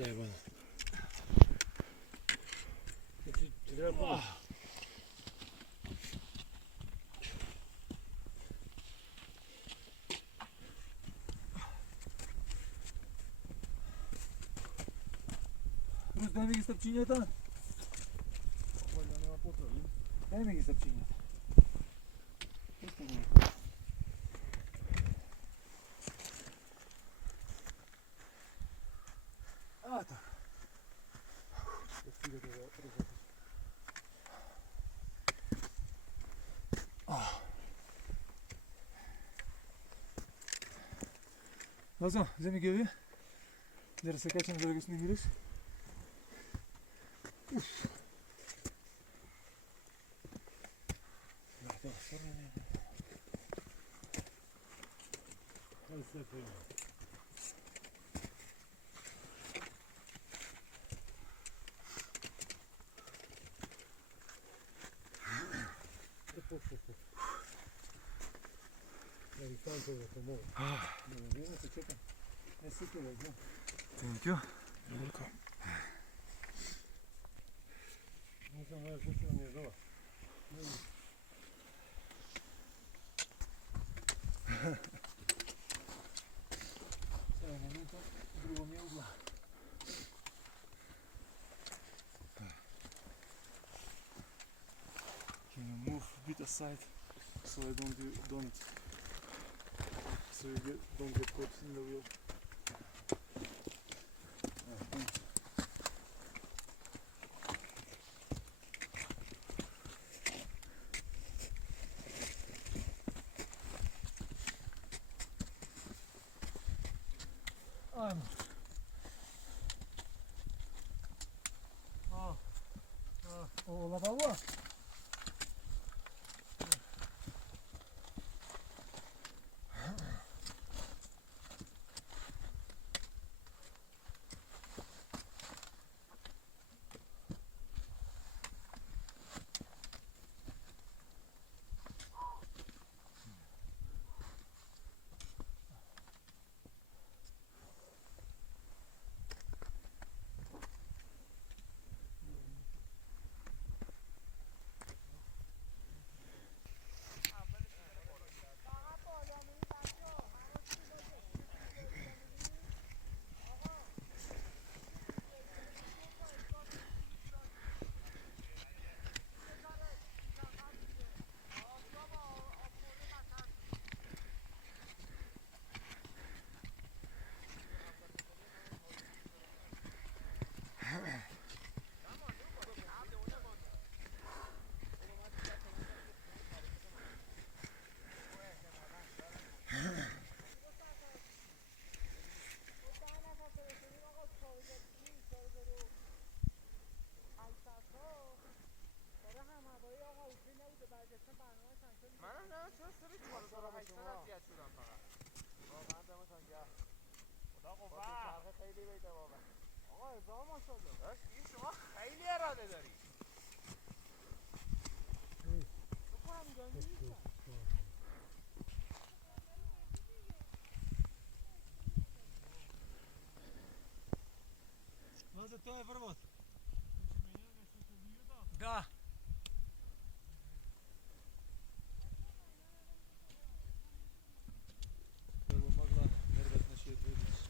zajebane. Trzeba... Rus, daj mi stopčinjata. Valjda nema potrebe. Daj mi stopčinjata. A tak. Da stiga da ga prezati. Lazan, вземи ги ови. Да се качим да ги снимираш. Da, stvarno ne. Ajde sve prima. Ja bih sam to mogu. Vrijeme se čeka. Ne sikila, znam. Thank you. Veliko. Nisam gledao što nam je zova. Sada momenta, drugo mi je ugla. Can you move a bit aside so I don't so you don't get caught in the wheel? Ajmo. Ola baba. منم چرا سر 4800 اذیت شدم فقط. واقعا دمتون گرم. خدا قوت. چرخ خیلی بیده واقعا. آقا هزار ماشاءالله. داشت این شما خیلی اراده داری. بکنم میگم نیستم. Laza, to je vrvot. Da. Evo mogla nervat naš jedvodić.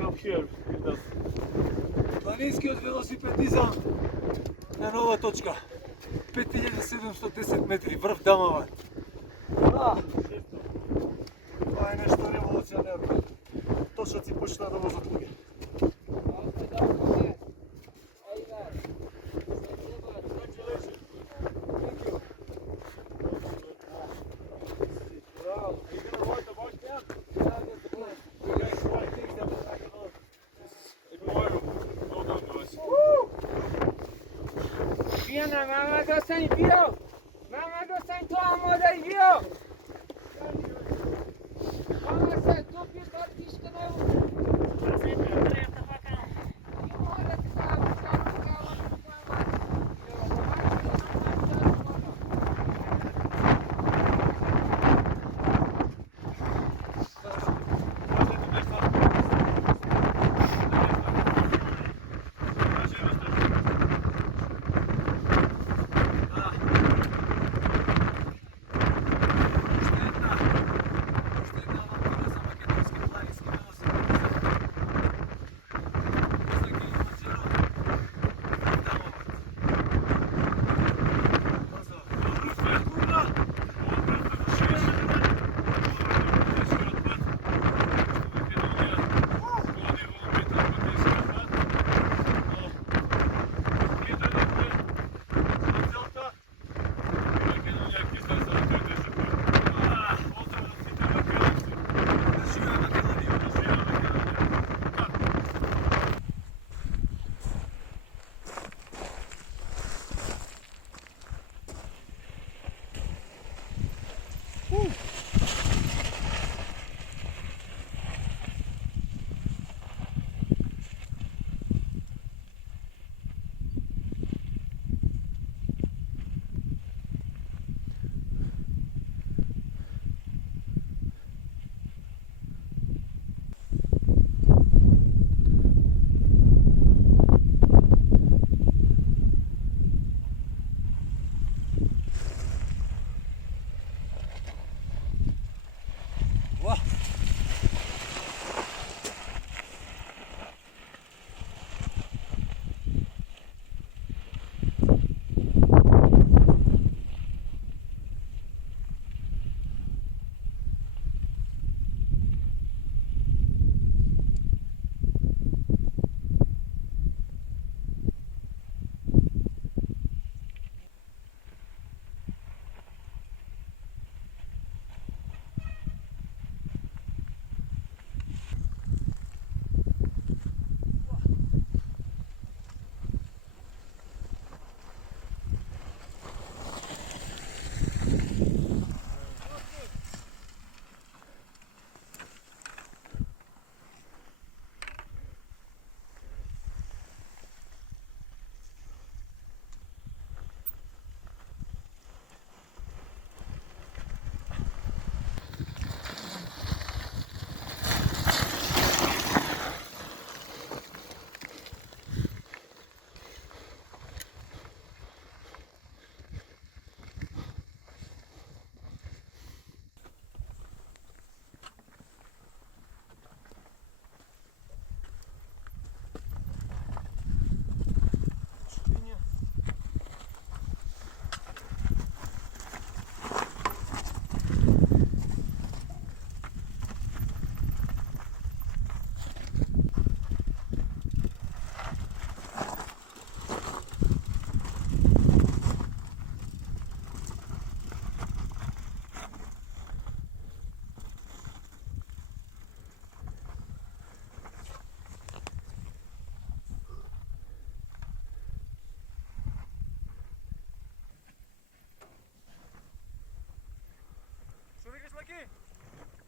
Come here with us. Planinski velosipedizam na nova točka. 5710 metri, vrh Damava. Това е нещо революционерно. Точно си почна да возят други. بیا نه محمد حسین بیا محمد حسین تو آماده بیا محمد حسین تو بیا کار پیش کنه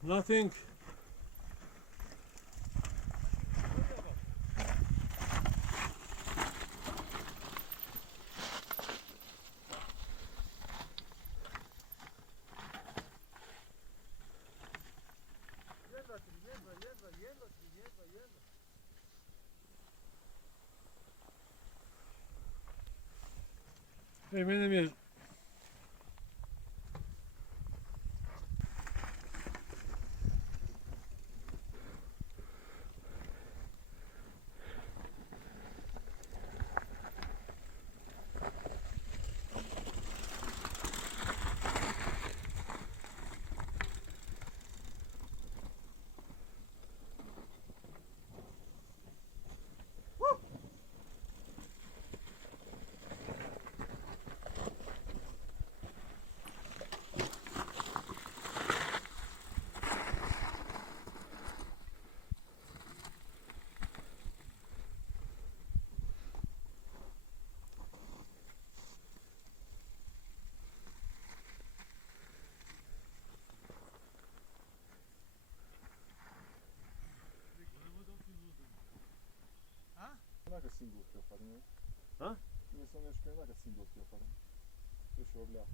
Nothing. Мене ми singurul pe afară, nu? Ha? Nu să mergi cu ea, dacă singur pe afară. Tu și o blea.